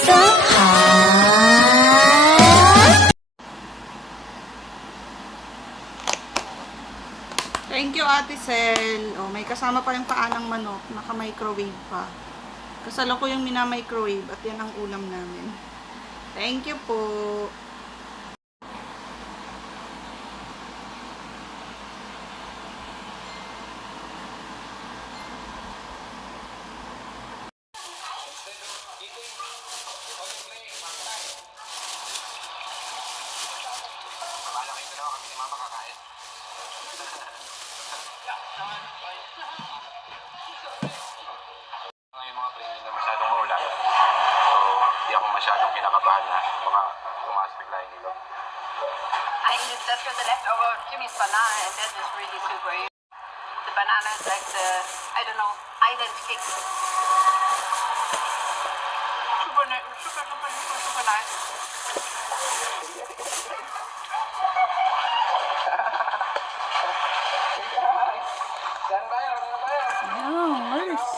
So hot. Thank you, Ate Sel. Oh, may kasama pa yung paa ng manok. Naka-microwave pa. Kasalo ko yung mina-microwave at yan ang ulam namin. Thank you po. Ngayon mga pre, hindi na masyadong maulan. So, hindi ako masyadong kinakabahan na tumaas bigla yung ilog. I use just for the leftover Jimmy's banana, and that is really super. The banana is like the, I don't know, island cake. Super nice. Saan tayo? Oh, nice.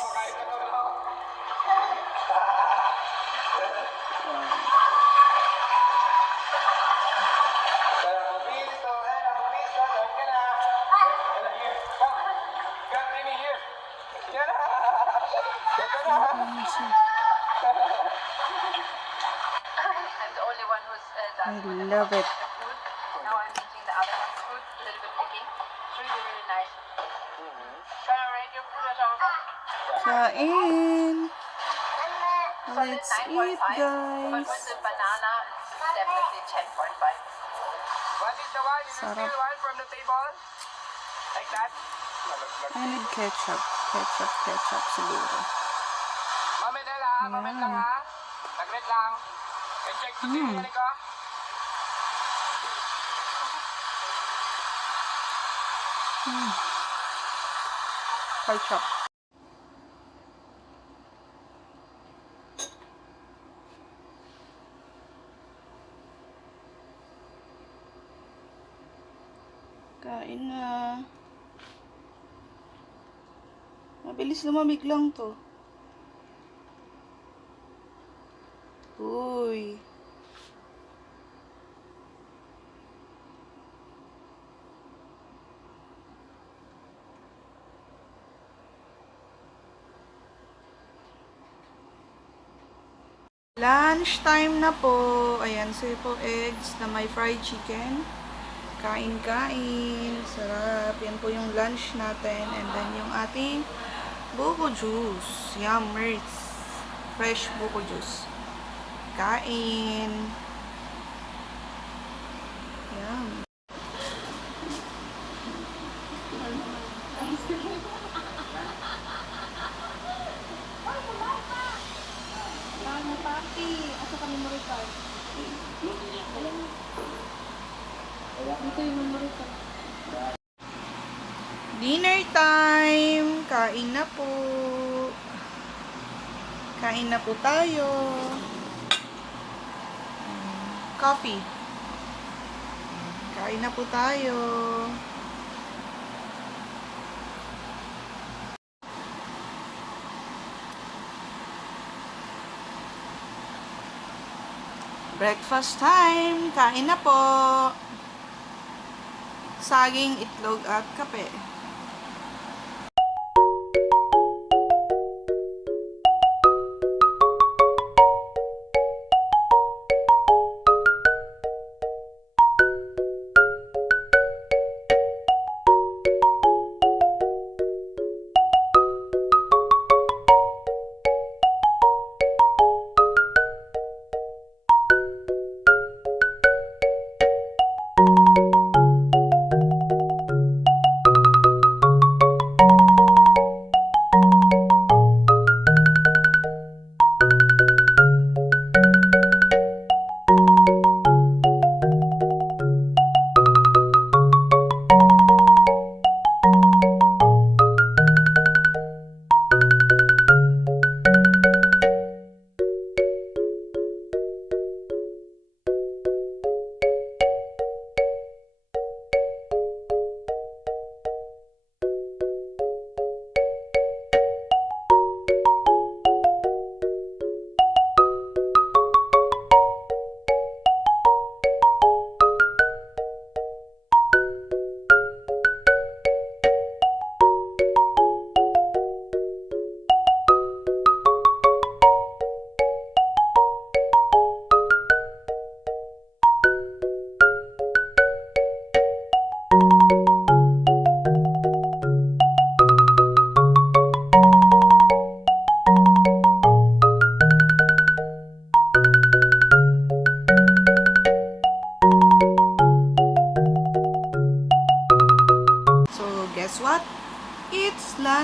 I'm the only one who's done I love it. food. Now I'm eating the other one's food, a little bit picky. It's really, really nice. Can I rate your food as well? Kain. Solid Let's 9.5. eat, But guys. with the banana, it's definitely 10.5. What is the one? Is it Sarap. still one from the table? Like that? I need ketchup. Ketchup siguro. Moment lang ha, moment lang ha. Saglit lang. And check to see mo ko. Ketchup. Kain na. Mabilis lumamig lang to. Uy. Lunch time na po. Ayan, triple eggs na may fried chicken. Kain-kain. Sarap. Yan po yung lunch natin. And then yung ating buko juice. Yummers. Fresh buko juice. Kain. Yum. Dinner time! Kain na po. Kain na po tayo. Coffee. Kain na po tayo. Breakfast time. Kain na po. Saging, itlog at kape.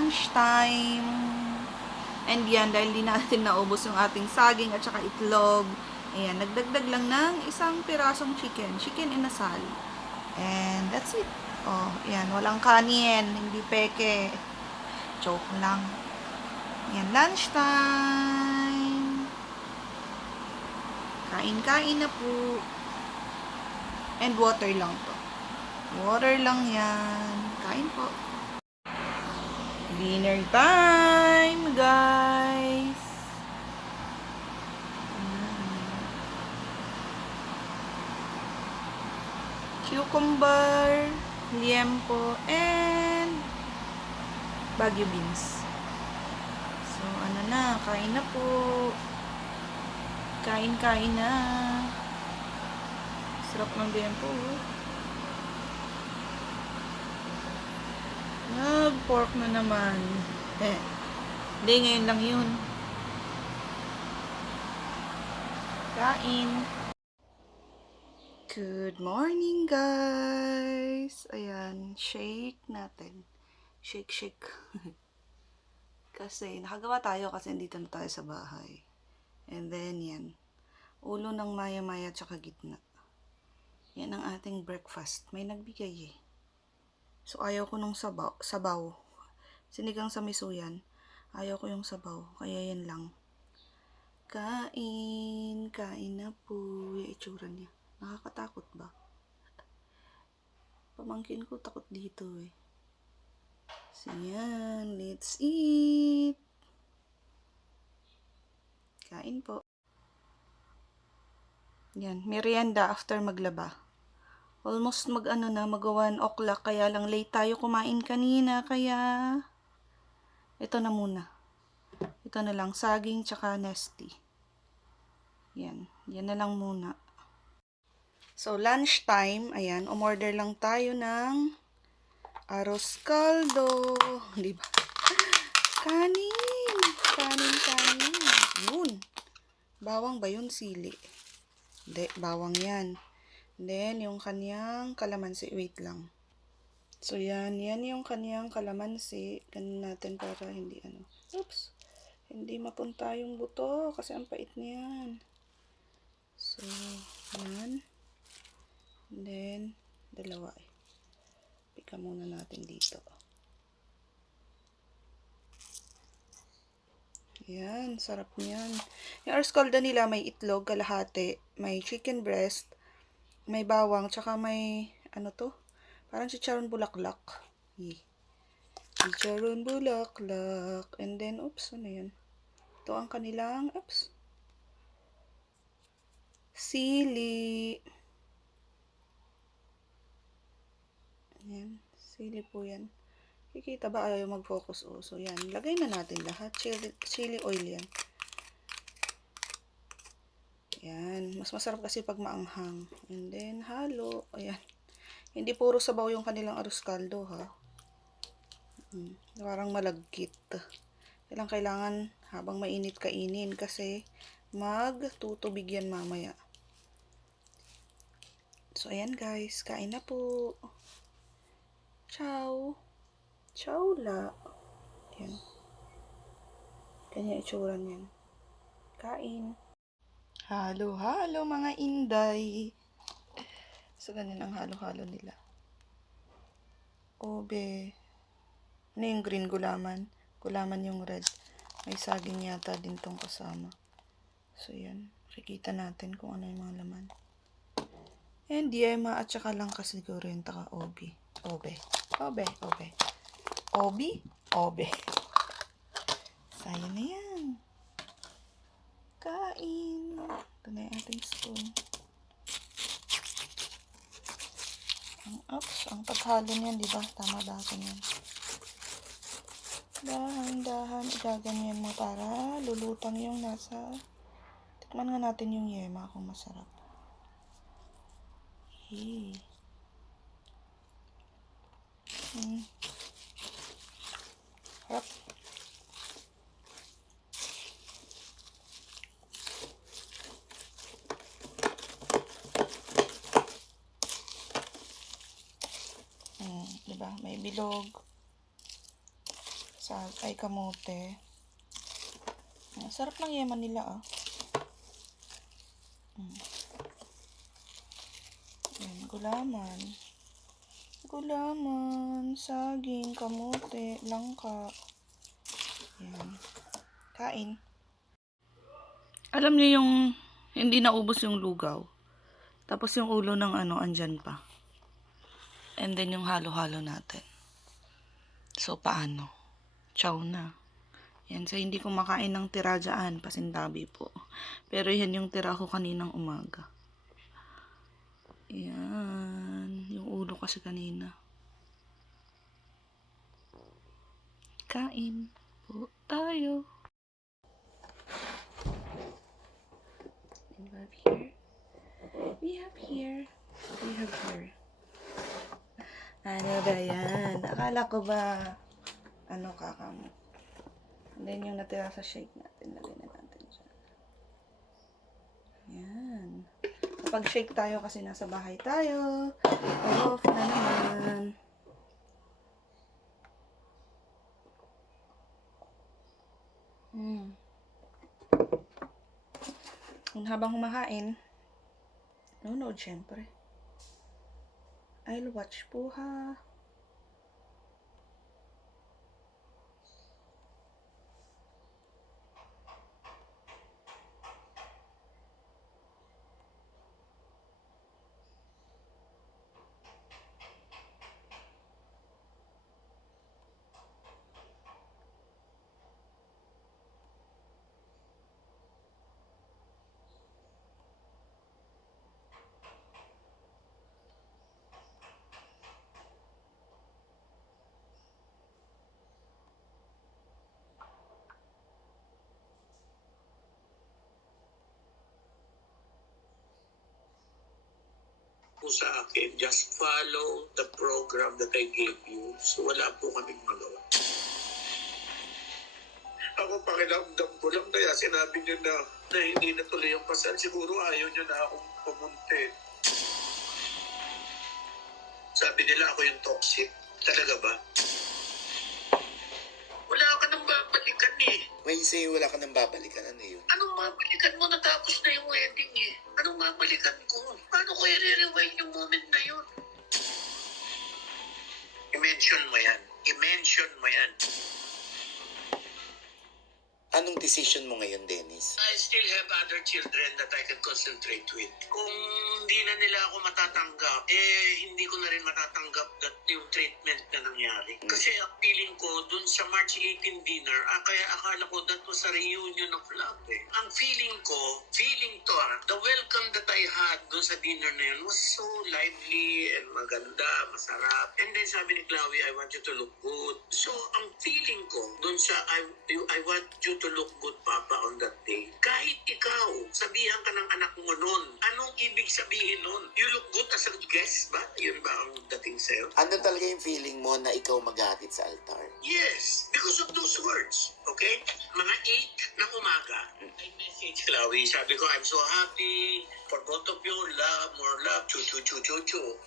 lunchtime. And yan, dahil di natin naubos yung ating saging at saka itlog, ayan, nagdagdag lang ng isang pirasong chicken. Chicken inasal. And that's it. Oh, ayan, walang kanin, hindi peke. Joke lang. Ayan, lunchtime. Kain-kain na po. And water lang to. Water lang yan. Kain po. Dinner time, guys. Cucumber, liempo, and Baguio beans. So, ano na, kain na po. Kain-kain na. Sarap ng liempo. Nag-pork na naman. Hindi, ngayon lang yun. Kain. Good morning, guys. Ayan, shake natin. Shake, shake. Kasi, nakagawa tayo kasi dito na tayo sa bahay. And then, yan. Ulo ng maya-maya tsaka gitna. Yan ang ating breakfast. May nagbigay eh. So, ayaw ko nung sabaw. Sinigang sa miso yan. Ayaw ko yung sabaw. Kaya yan lang. Kain. Kain na po. Yung itsura niya. Nakakatakot ba? Pamangkin ko takot dito eh. So, yan. Let's eat. Kain po. Yan. Merienda after maglaba. Almost mag-1 o'clock. Kaya lang late tayo kumain kanina. Kaya ito na muna. Ito na lang. Saging tsaka nesty. Yan. Yan na lang muna. So, lunchtime, ayan, umorder lang tayo ng arroz caldo. Diba? Kanin. Kanin. Yun. Bawang ba yun? Sili. Hindi, bawang yan. Then, yung kanyang kalamansi. Wait lang. So, yan yung kanyang kalamansi. Ganun natin para hindi Oops. Hindi mapunta yung buto kasi ang pait niyan. So, yan. And then, dalawa eh. Pika muna natin dito. Yan, sarap niyan. Yung arroz caldo nila may itlog, kalahati, may chicken breast, may bawang, tsaka may, parang chicharon bulaklak. Chicharon bulaklak. And then, oops, ano yan? Ito ang kanilang, sili. Yan, sili po yan. Kikita ba ayaw mag-focus? So, yan. Lagay na natin lahat. Chili oil yan. Yan. Mas masarap kasi pag maanghang. And then, halo. Ayan. Hindi puro sabaw yung kanilang arroz caldo, ha. Parang malagkit. Kailangan habang mainit kainin kasi magtutubig yan mamaya. So, ayan guys. Kain na po. Ciao. Ciao la. Yan. Kanya itsura niyan. Kain. Halo mga inday. So, ganyan ang halo-halo nila. Obe. Ano yung green gulaman? Gulaman yung red. May saging yata din tong kasama. So, yan. Makikita natin kung ano yung mga laman. And yema at saka lang kasi siguro yung taka-obi. Obe. Sayang na yan. Kain. Ito na yung ating spoon. Ang paghalo niyan, di ba? Tama ba ako niyan? Dahan-dahan, igaganyan mo para lulutang yung nasa... Tikman nga natin yung yema kung masarap. Harap. Diba? May bilog. Ay, kamote. Sarap ng yeman nila, ah. Yan, gulaman. Gulaman, saging, kamote, langka. Yan. Kain. Alam niyo yung hindi naubos yung lugaw. Tapos yung ulo ng andyan pa. And then yung halo-halo natin. So, paano? Chow na. Yan, so hindi ko makain ng tira dyan. Pasintabi po. Pero yan yung tira ko kaninang umaga. Yan. Yung ulo kasi kanina. Kain po tayo. And we have here. Ano ba yan? Akala ko ba kakamo. And then yung natira sa shake natin, lagay na natin dyan. Yan. Kapag shake tayo kasi nasa bahay tayo. Off na naman. Habang humakain, nanonood syempre. I'll watch po ha. Po sa akin, just follow the program that I gave you. So wala po kaming magawa. Ako pakiramdam ko lang kaya sinabi niyo na hindi na tuloy yung kasal. Siguro ayaw niyo na akong pumunti. Sabi nila ako yung toxic. Talaga ba? Wala ka nang babalikan eh. When you say wala ka nang babalikan, ano yun? Anong babalikan mo? Natapos na yung wedding eh. Anong babalikan ko? Paano ko i-rewind yung moment na yun? I-mention mo yan. I-mention mo yan. Anong decision mo ngayon, Dennis? I still have other children that I can concentrate with. Kung hindi na nila ako matatanggap, hindi ko na rin matatanggap that yung treatment na nangyari. Kasi ang feeling ko, dun sa March 18 dinner, kaya akala ko that was a reunion of love eh. Ang feeling to the welcome that I had dun sa dinner na yun was so lively and maganda, masarap. And then sabi ni Chloe, I want you to look good. So ang feeling ko, dun sa I want you to look good, Papa, on that day. Kahit ikaw, sabihan ka ng anak mo nun. Anong ibig sabihin nun? You look good as a guest ba? Yun ba ang dating sa'yo? Ano talaga yung feeling mo na ikaw maghatid sa altar? Yes, because of those words. Okay? Mga 8 ng umaga, I message Chloe. Sabi ko, I'm so happy for both of you. Love, more love. Chu.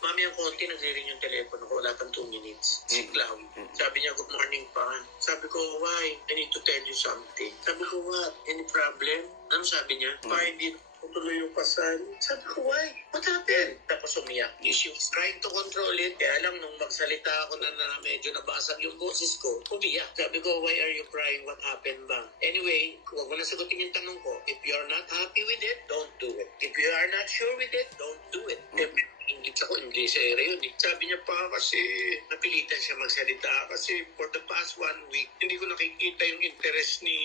Mami, ang konti nagre-ring yung telepono ko. Wala pang 2 minutes. Si Chloe. Sabi niya, good morning pa. Sabi ko, why? I need to tell you something. Sabi ko, what? Any problem? Ano sabi niya? Why hindi tuloy yung kasal? Sabi ko, why? What happened? Tapos umiyak. She was trying to control it. Kaya lang, nung magsalita ako na medyo nabasag yung boses ko, umiyak. Sabi ko, why are you crying? What happened ba? Anyway, huwag mo na sagutin yung tanong ko. If you're not happy with it, don't do it. If you are not sure with it, don't do it. English area yun. Sabi niya pa kasi napilitan siya magsalita kasi for the past 1 week, hindi ko nakikita yung interest ni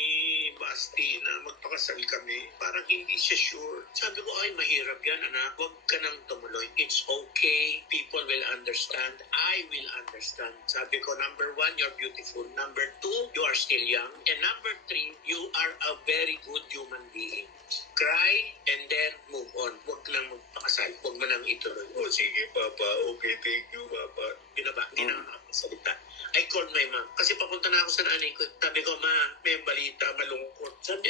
Basti na magpakasal kami. Parang hindi siya sure. Sabi ko, ay mahirap yan anak. Huwag ka nang tumuloy. It's okay. People will understand. I will understand. Sabi ko, number 1, you're beautiful. Number 2, you are still young. And number 3, you are a very good human being. Cry and then move on. Huwag lang magpakasal. Huwag mo lang ituloy. Oh, sige, Papa. Okay, thank you, Papa. Binaba. Hindi na nakakasalita. I called my mom. Kasi papunta na ako sa nanay ko. Sabi ko, ma, may balita, malungkot. Sabi,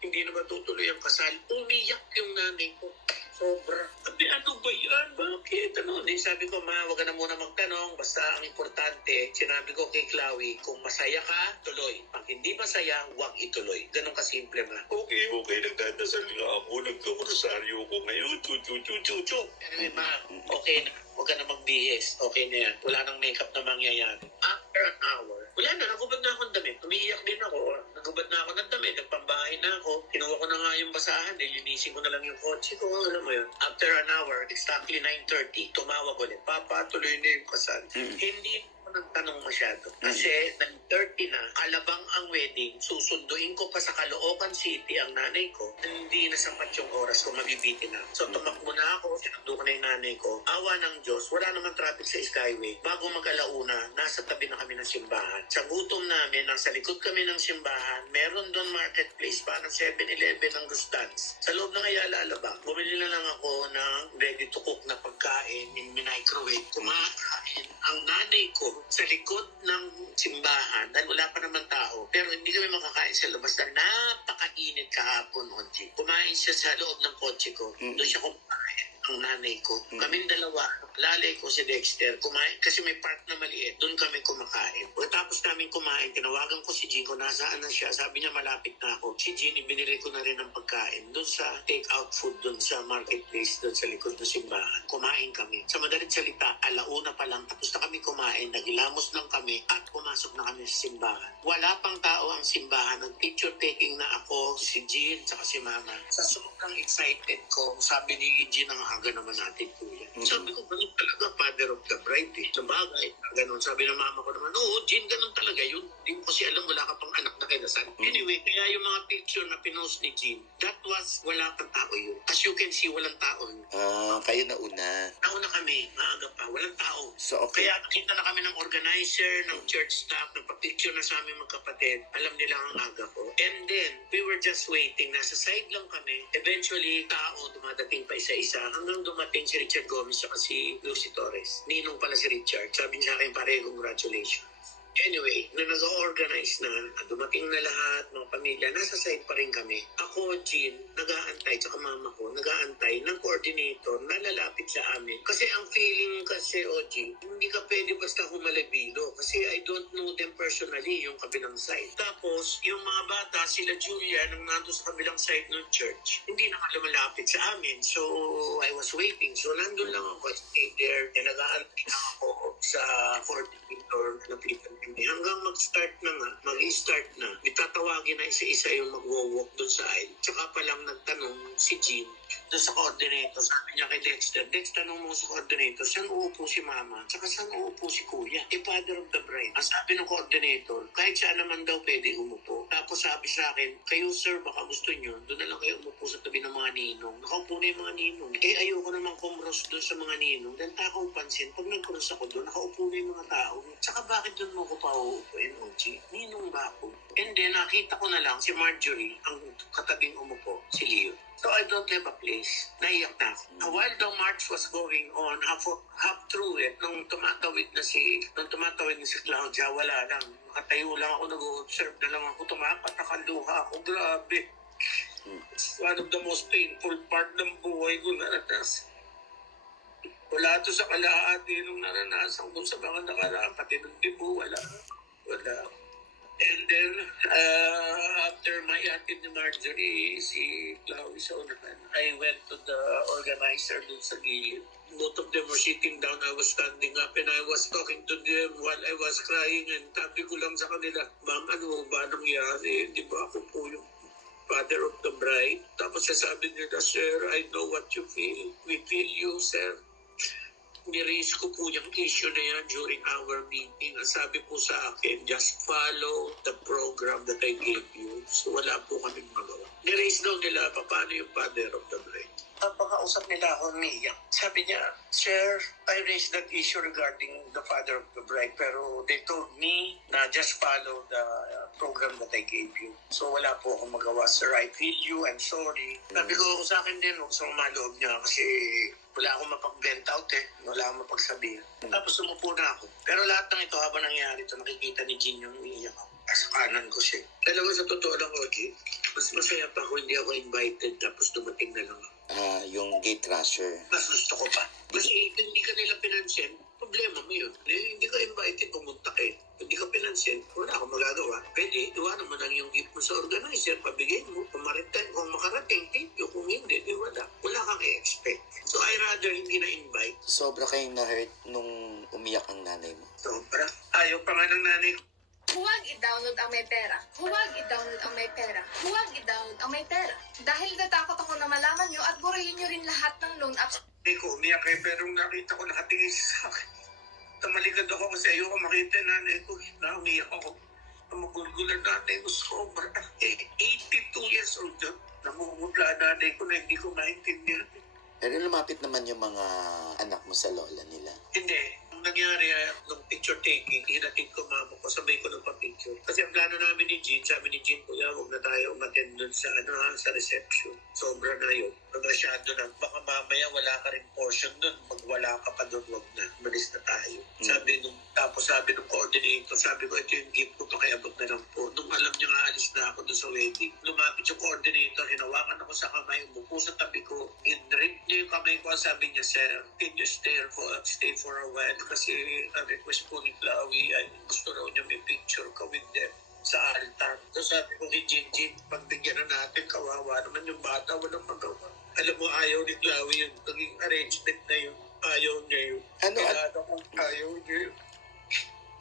hindi na matutuloy ang kasal. Umiyak yung nanay ko. Sobra. Sabi, ano ba yan? Bakit? Ano? Di sabi ko, ma, wag ka na muna magtanong. Basta ang importante, sinabi ko kay Chloe, kung masaya ka, tuloy. Pag hindi masaya, wag ituloy. Ganun kasimple, ma. Okay, nagdadasal nga ako. Nagkakrosaryo ko ngayon. Chu. Anyway, ma, okay na. Huwag ka na magbihis. Okay na yan. Wala nang makeup na mangyayari. After an hour, wala na. Nagubad na akong damit. Umiiyak din ako. Nagubad na ako ng damit. Nagpambahay na ako. Kinuha ko na nga yung basahan. Lilinisin ko na lang yung kotse ko. Alam mo yun. After an hour, exactly 9:30, tumawag ulit. Papa, tuloy na yung kasal. Hindi ako nagtanong masyado. Kasi 9:30 na, alabang ang wedding, susunduin ko pa sa Caloocan City ang nanay ko. Hindi na sapat yung oras ko, mabibitin na. So tumakbo na ako, sinundo ko na yung nanay ko. Awa ng Diyos, wala naman traffic sa Skyway. Bago mag-alauna, nasa tabi na kami ng simbahan. Sa gutom namin, nasa likod kami ng simbahan, meron doon marketplace, parang 7-Eleven ng Gustans. Sa loob ng Ayala Alabang, bumili na lang ako ng ready to cook na pagkain in microwave. Kumakain ang nanay ko sa likod ng simbahan dahil wala pa naman tao. Pero hindi kami makakain sa labas dahil napakainit kahapon, Onji. Kumain siya sa loob ng kotse ko. Doon siya kumain ang nanay ko. Kaming dalawa, lalay ko si Dexter, kumain, kasi may park na maliit, doon kami kumakain. Pagkatapos namin kumain, tinawagan ko si Jean kung nasaan na siya, sabi niya malapit na ako. Si Jean, ibinili ko na rin ang pagkain doon sa take-out food, doon sa marketplace, doon sa likod ng simbahan. Kumain kami. Sa madalit salita, alauna pa lang, tapos na kami kumain, naghilamos lang kami, at pumasok na kami sa simbahan. Wala pang tao ang simbahan, nag-picture taking na ako, si Jean, saka si Mama. Sa sobrang excited ko, sabi ni Jean, ang aga naman natin, kuya. Sabi ko, ganun talaga, father of the bride, eh. Sabagay, ganun. Sabi ng mama ko naman, oo, Jean, ganun talaga yun. Hindi ko kasi alam, wala ka pang anak na kinasal. Anyway, kaya yung mga picture na pinost ni Jean, that was, wala pang tao yun. As you can see, walang tao yun. Kayo na una. Nauna kami, maaga pa, walang tao. So, okay. Kaya nakita na kami ng organizer, ng church staff, nagpa-picture na sa aming magkapatid. Alam nila ang aga ko. And then, we were just waiting. Nasa side lang kami. Eventually, tao, dumadating pa isa-isa. Hanggang dumating si Richard Gomez at si Lucy Torres. Ninong pala si Richard. Sabi niya sa akin, pare, congratulations. Anyway, na nag-organize na, dumating na lahat, mga pamilya, nasa side pa rin kami. Ako, Jean, nag-aantay, tsaka mama ko, nag-aantay ng coordinator na lalapit sa amin. Kasi ang feeling kasi, Jean, hindi ka pwede basta humalabilo. Kasi I don't know them personally, yung kabilang side. Tapos, yung mga bata, sila Julia, nang nando sa kabilang side ng church, hindi na lumalapit sa amin. So, I was waiting. So, nandun lang ako, stay there, and nag-aantay na ako sa coordinator na pitan. Hanggang mag-start na nga, mag-start na, itatawagin na isa-isa yung mag-walk doon sa aisle. Tsaka pa lang nagtanong si Jean doon sa coordinator. Sabi niya kay Dexter, tanong mo sa coordinator, saan uupo si mama? Tsaka saan uupo si kuya? Father of the bride. Ang sabi ng coordinator, kahit saan naman daw pwede umupo. Tapos sabi sa akin, kayo sir, baka gusto nyo, doon na lang kayo umupo sa tabi ng mga ninong. Nakaupo na yung mga ninong. Ayoko naman kumros doon sa mga ninong. Dahil takaw pansin, pag nag-cross ako doon, nakaupo na yung mga tao. Tsaka bakit doon mo ko pa uupuin, Oji? Ninong ba ako? And then, nakita ko na lang si Marjorie, ang katabing umupo, si Leo. So I don't have a place. Naiyak na ako. While the march was going on, half through it, nung tumatawid na si Claudia, wala lang. Nakatayo lang ako, nag-observe na lang ako, tumapat, nakaluha ako. Grabe. It's one of the most painful part ng buhay ko na natas. Wala to sa kalahati nung naranasan ko sa mga nakaraan, pati nung dibo, wala. And then, after my atid ni Marjorie, si Chloe sa unahan, I went to the organizer dun sa gilid. Both of them were sitting down, I was standing up, and I was talking to them while I was crying, and tabi ko lang sa kanila, ma'am, ano ba nangyari? Di ba ako po yung father of the bride? Tapos sasabi nila, sir, I know what you feel. We feel you, sir. Niraise ko po yung issue na yan during our meeting. Ang sabi po sa akin, just follow the program that I gave you. So wala po kaming magawa. Niraise daw nila, paano yung father of the bride? Pagkausap nila ako, umiyak. Sabi niya, sir, I raised that issue regarding the father of the bride, pero they told me na just follow the program that I gave you. So wala po akong magawa, sir. I feel you, I'm sorry. Sabi ko sa akin din, huwag sa maloob niya kasi wala akong mapag-vent out wala akong mapagsabihin. Tapos sumupo na ako. Pero lahat ng ito habang nangyari ito, nakikita ni Jean yung umiiyak ako. sa kanan ko siya. Alam mo, sa totoo lang, Oji, mas masaya pa kung hindi ako invited tapos dumating na lang ako. Yung gate crusher. Mas gusto ko pa. Kasi hindi ka nila pinansin, problema mo yun. Hindi ka invited, pumunta eh. Hindi ka pinansin, wala akong magagawa. Pwede, iwanan mo lang yung gift mo sa organizer, pabigay mo, kung makarating, thank you. Kung hindi, di wala. Wala kang i-expect. So I rather hindi na-invite. Sobra kayong na-hurt nung umiyak ang nanay mo. Sobra. Ayaw pa nga ng nanay ko. Huwag i-download ang may pera. Huwag i-download ang may pera. Huwag i-download ang may pera. Dahil natakot ako na malaman nyo at burahin nyo rin lahat ng loan apps. Hindi ko umiyak eh, pero nakita ko nakatingin siya sa akin. Tamalikad ako kasi ayoko makita yung nanay ko. Umiyak ako. Magulgulan nanay ko sobra. 82 years old na. Namumutla nanay ko na hindi ko maintindihan. Pero lumapit naman yung mga anak mo sa lola nila. Hindi. Ang nangyari, nung picture taking, hinatid ko mama ko, sabay ko nagpa-picture. Kasi ang plano namin ni Jean, sabi ni Jean, kuya, huwag na tayo umattend dun sa, sa reception. Sobra na yun. Masyado na. Baka mamaya wala ka rin portion dun. Pag wala ka pa dun, huwag na. Malis na tayo. Tapos sabi nung coordinator, sabi ko, ito yung gift ko, pakiabot na lang po. Nung alam niya nga, alis na ako dun sa wedding. Lumapit yung coordinator, hinawakan ako sa kamay, umupo sa tabi ko, in-rip niya yung kamay ko, sabi niya, sir, can you stay for a while? Kasi request po ni Chloe, ay gusto raw niya may picture ka with them sa altar. So sabi ko kay Jinjin, pagbigyan na natin, kawawa naman yung bata, walang magawa. Alam mo, ayaw ni Chloe yun, naging arrangement na yun. Ayaw niya yun. Ayaw niya yun.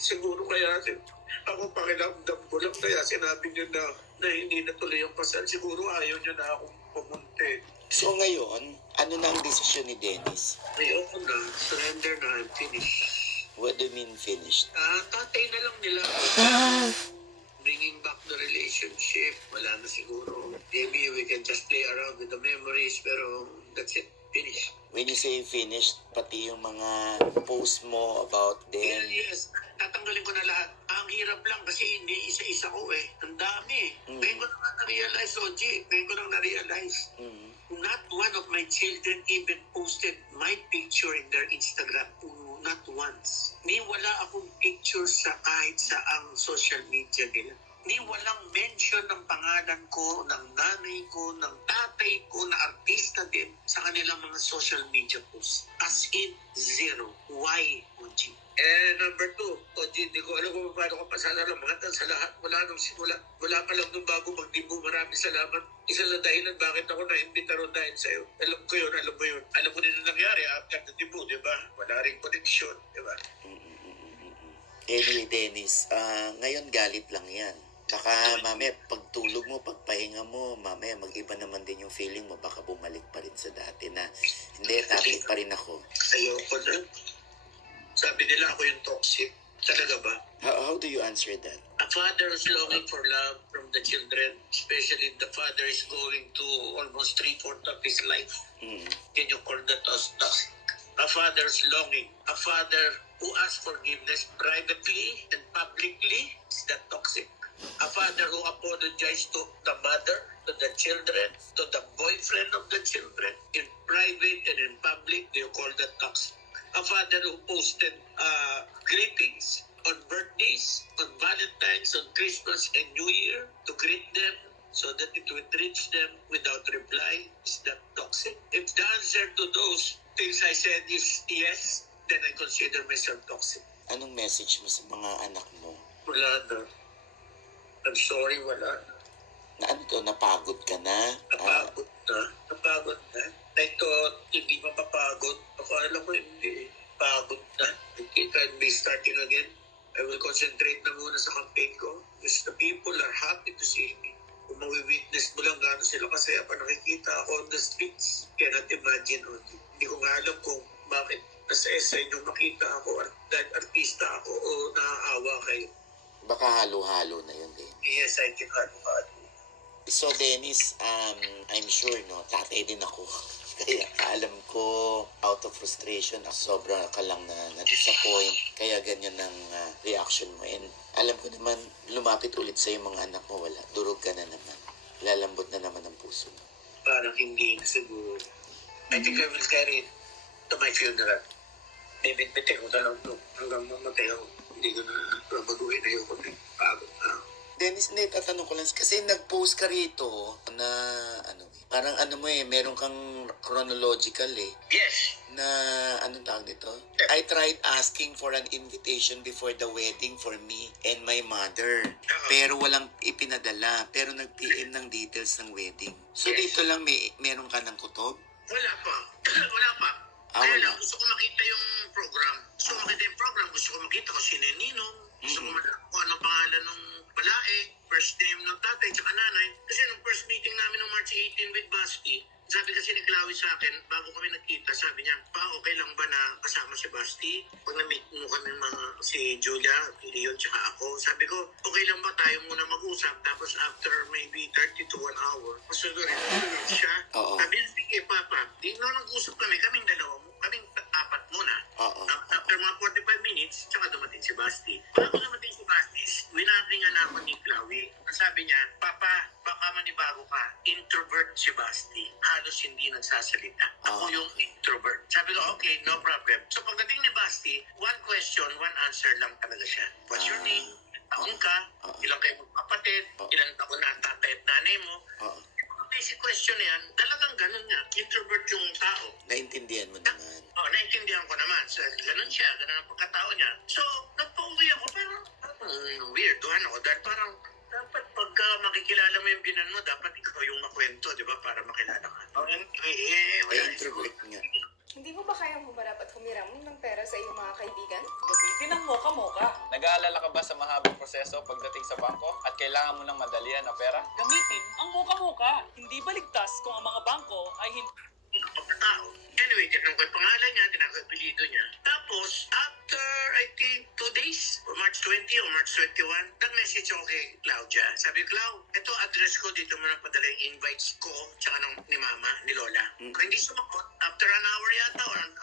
Siguro kaya, ako pakiramdam ko lang, kaya sinabi niya na hindi natuloy yung kasal. Siguro ayaw niya na akong pumunta. So ngayon, ano na ang desisyon ni Dennis? Ayoko na, surrender na, I'm finished. What do you mean finished? Tatay na lang nila. Bringing back the relationship, wala na siguro. Maybe we can just play around with the memories, pero that's it, finish. When you say finished, pati yung mga post mo about them. Yes, tatanggalin ko na lahat. Ang hirap lang kasi hindi isa-isa ko eh. Ang dami. Ngayon ko lang na-realize, Oji. Ngayon ko lang na-realize. Not one of my children even posted my picture in their Instagram. Not once. Ni wala akong picture sa kahit sa ang social media nila. Ni walang mention ng pangalan ko, ng nanay ko, ng tatay ko, na artista din sa kanilang mga social media posts. As in, zero. Why, Oji? Number 2, Oji, hindi ko alam kung paano ko pasasalamatan sa lahat. Wala nung simula. Wala pa lang nung bago magdibo. Maraming salamat. Isa sa dahilan bakit ako na-imbita ron dahil sa'yo. Alam ko yun, alam mo yun. Alam mo din na nangyari after the debut, di ba? Wala rin connection, di ba? Anyway, Dennis, ngayon galit lang yan. Baka mamaya pagtulog mo, pagpahinga mo, mamaya mag-iba naman din yung feeling mo. Baka bumalik pa rin sa dati na hindi, tapi pa rin ako. Ayoko na. Sabi nila ako yung toxic. Talaga ba? How do you answer that? A father is longing for love from the children, especially if the father is going to almost 3/4 of his life. Can you call that as toxic? A father's longing. A father who asks forgiveness privately and publicly, is that toxic? A father who apologized to the mother, to the children, to the boyfriend of the children, in private and in public, do you call that toxic? A father who posted greetings on birthdays, on Valentine's, on Christmas and New Year to greet them so that it would reach them without reply, is that toxic? If the answer to those things I said is yes, then I consider myself toxic. Anong message mo sa mga anak mo? Wala na. I'm sorry, wala na. Na ano to, napagod ka na? Napagod na. Napagod na. I thought hindi mapapagod. Ako alam ko hindi. Pagod na. It can be starting again. I will concentrate na muna sa campaign ko because the people are happy to see me. Kung mawi-witness mo lang gano'n sila kasaya pa nakikita ako on the streets. Cannot imagine. Hindi ko nga alam kung bakit nasa SA nyo makita ako dahil artista ako o naaawa kayo. Baka halo-halo na yun, Dennis. Yes, I think halo-halo. So, Dennis, I'm sure, no, tatay din ako. Kaya alam ko, out of frustration, sobra ka lang na-disappoint. Kaya ganyan ang reaction mo. And alam ko naman, lumapit ulit sa yung mga anak mo, wala. Durog ka na naman. Lalambot na naman ang puso mo. Parang hindi siguro. I think I will carry it to my funeral. Bibit-bitin ko na lang ito hanggang mamatay ako. Hindi ko na babaguhin. Ayoko na. Pagod na. Dennis, hindi, tatanong ko lang. Kasi nag-post ka rito na, parang meron kang chronological Yes. na, anong tawag dito? I tried asking for an invitation before the wedding for me and my mother. Pero walang ipinadala. Pero nag-PM ng details ng wedding. So Yes. dito lang meron ka ng kutob? Wala pa. Wala pa. Ah, Kaya wala. lang, gusto ko makita yung program. Gusto ko makita yung program. Gusto ko makita kung sino yung ninong. Gusto ko makita kung ano pangalan ng balae. First name ng tatay tsaka nanay. Kasi nung first meeting namin ng March 18 with Basti, sabi kasi ni Chloe sa akin, bago kami nagkita, sabi niya, pa, okay lang ba na kasama si Basti? Pag na-meet mo kami si Julia, Leon, tsaka ako, sabi ko, okay lang ba tayo muna mag-usap? Tapos after maybe 30 to 1 hour, masusunod siya. Oo. Sabi niya, sige, Papa, di na nag-usap kami, kaming dalawa, kaming apat muna. Oo. After mga 45 minutes, tsaka dumating si Basti. Bago dumating si Basti, winaringan ako ni Chloe. Sabi niya, Papa, baka manibago ka. Introvert si Basti. Halos hindi nagsasalita. Ako yung introvert. Sabi ko, okay, no problem. So pagdating ni Basti, one question, one answer lang talaga siya. What's your name? Taon ka? Ilang kayo magkapatid? Ilang taon na ang tatay at nanay mo? Basic question na yan, talagang ganun niya. Introvert yung tao. Naintindihan mo naman. Naintindihan ko naman. So, ganun siya, ganun ang pagkatao niya. So, nagpa-uwi ako, pero weird ako. Dahil parang, dapat pagka makikilala mo yung binan mo, dapat ikaw yung makwento, di ba? Para makilala ka. Wala. Introvert nga. Hindi mo ba kayang humarap at humiram ng pera sa iyong mga kaibigan? Gamitin ang moka-moka. Nag-aalala ka ba sa mahabang proseso pagdating sa bangko at kailangan mo ng madalian na pera? Gamitin ang moka-moka. Hindi baligtas kung ang mga bangko ay hindi... Pagkatao. Anyway, tinanong ko yung pangalan niya, tinanong ko yung apelido niya. Tapos, after, I think, 2 days, or March 20 or March 21, nag-message ako kay Claudia. Sabi, Clau, ito address ko, dito mo na padala yung invites ko, tsaka ni Mama, ni Lola. Kung hindi sumakot, after an hour yata, or an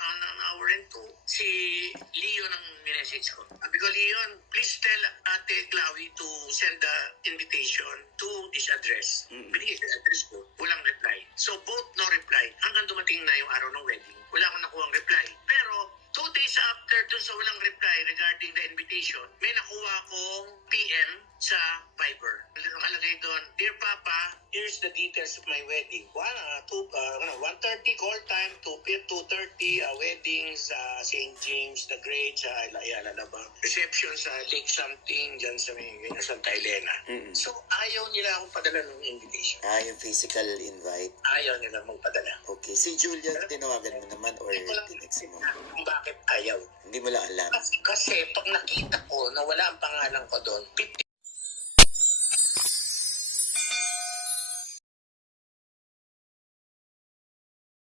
hour and 2, si Leon ang minessage ko. Sabi ko, Leon, please tell Ate Chloe to send the invitation to this address. Binigay ko yung address ko, walang reply. So, both no reply. Hanggang dumating na yung araw ng wedding, wala akong nakuhang reply. Pero, 2 days after dun sa walang reply regarding the invitation, may nakuha akong PM sa Viber. Nakalagay doon, Dear Papa, here's the details of my wedding. 1:30 call time, 2:30 wedding sa St. James the Great, sa Ayala ba? Reception sa Lake something, dyan sa Santa Elena. So, ayaw nila akong padala ng invitation. Yung physical invite. Ayaw nila magpadala. Okay. Si Julia, tinawagan mo naman or Hindi ko lang tinext mo? kung bakit ayaw. Hindi mo lang alam. Kasi pag nakita ko na wala ang pangalan ko doon,